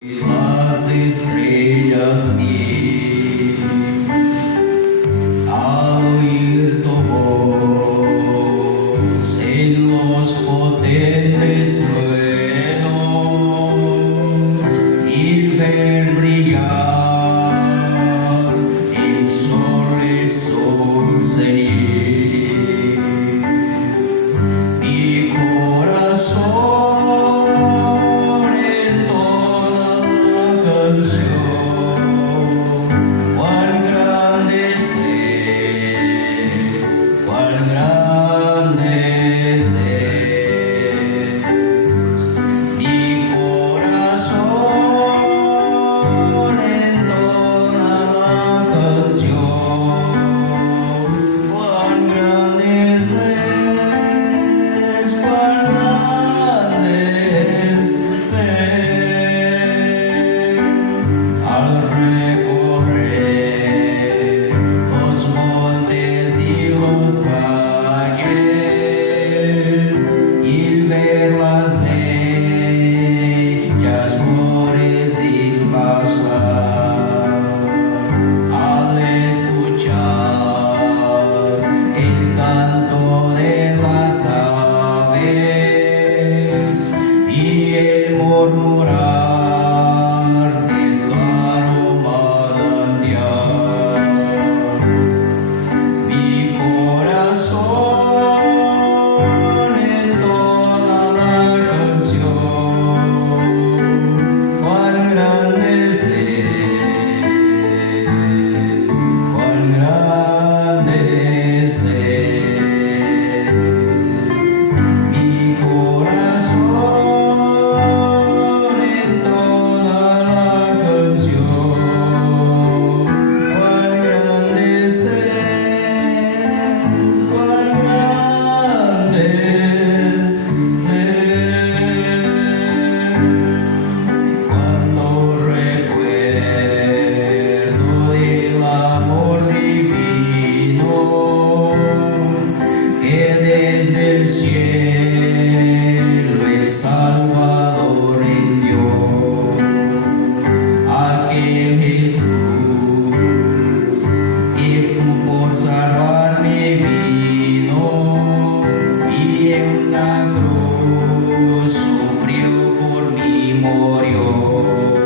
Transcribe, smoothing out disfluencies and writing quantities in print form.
Las estrellas vi al oír tu voz en los potentes truenos y ver brillar el sol sereno. Mi corazón entona la canción, cuán grande es, cuán grande es. Mi corazón entona la canción, cuán grande es. Al recorrer los montes y los valles y ver las bellas flores y pasar, al escuchar el canto de las aves y el murmurar del claro manantial, mi corazón entona la canción, cuán grande es, cuán grande es. Mi corazón entona la canción, cuán grande es, cuán grande es. Cuando recuerdo del amor divino que desde el cielo el Salvador envió, aquel Jesús que por salvarme vino y en una cruz sufrió por mí murió.